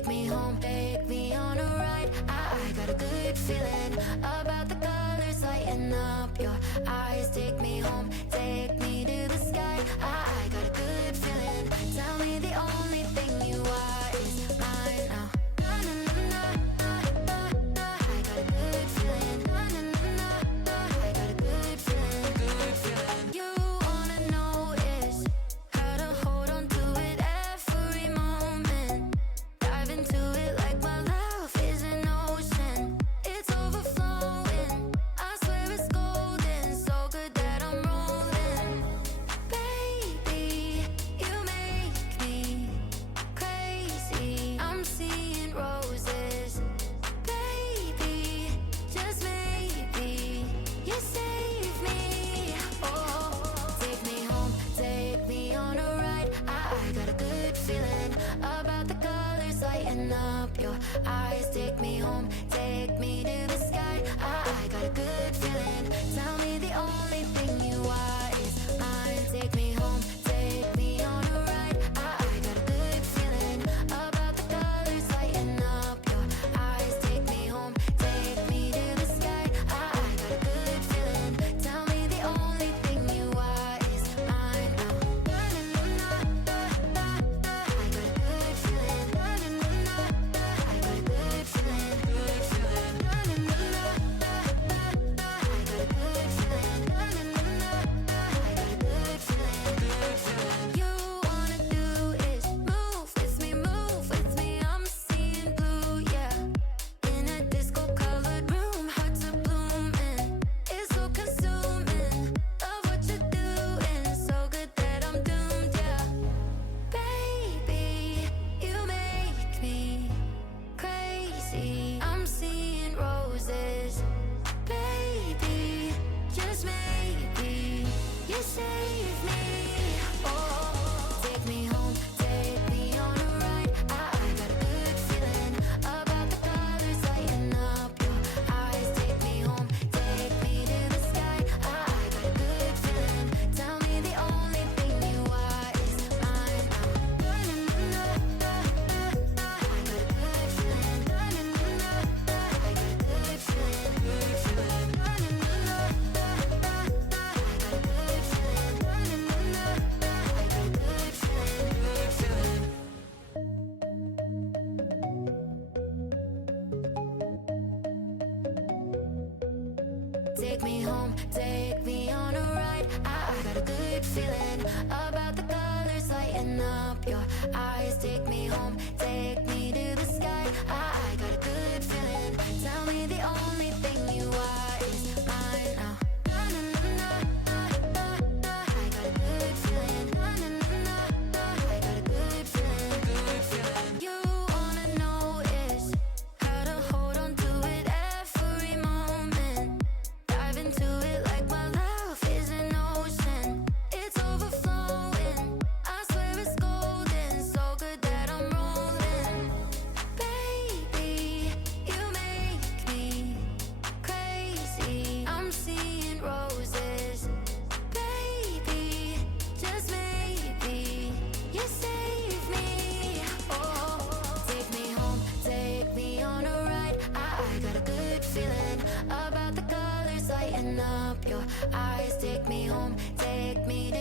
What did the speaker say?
Take me home, take me on a ride. I got a good feeling about the colors lighting up your eyes. Take me home, take me to the sky. I got a good feeling. Tell me the only thing you are is mine now. Na na na na na na. I got a good feeling. Na na na na na. I got a good feeling. Good feeling. You wanna know is how to hold on to it every moment. Dive into it like my love is an ocean. It's overflowing. I swear it's golden. So good that I'm rolling. Baby, you make me crazy. I'm seeing roses. Baby, just maybe you save me. Oh, take me home, take me on a ride. I got a good feeling about the colors lighting up your eyes. Take me home, take me to the sky. I got a good feeling. Tell me the only thing you are is mine. Take me home, take me on a ride. I got a good feeling about the colors lighting up your eyes. Take me home, take me to the sky. I got a good feeling. Tell me the only thing you are is mine now. Na na na na na na. I got a good feeling. Na na na na na. I got a good feeling. Good feeling. Na na na na na na. I got a good feeling. Na na na na na. I got a good feeling. Good feeling. You wanna do is move with me, move with me. I'm seeing blue, yeah. In a disco-colored room, hearts are blooming. It's so consuming. Love what you're doing, so good that I'm doomed, yeah. Baby, you make me crazy. I'm seeing roses. Baby, just maybe you save me. Oh, take me home, take me on a ride. I got a good feeling about the colors lighting up your eyes. Take me home, take me to the sky. I got a good feeling. Tell me the only thing you are is mine now. Na na na na na na. I got a good feeling. Na na na na na. I got a good feeling. Good feeling. Na na na na na na. I got a good feeling. Na na na na na. I got a good feeling. Good feeling. Take me home, take me on a ride. I got a good feeling about the colors lighting up your eyes. Take me home, take me to the sky. I got a good feeling. Tell me the only thing you are is mine now. Na na na na na na na. I got a good feeling. Na na na na na. I got a good feeling. Good feeling. You wanna know is how to hold on to it every moment. Dive into it like my love is an ocean. It's overflowing. I swear it's golden. So good that I'm rolling. Baby, you make me crazy. I'm seeing roses. Baby, just maybe you save me. Oh, take me home, take me on a ride. I got a good feeling about the colors lighting up your eyes. Take me home, take me to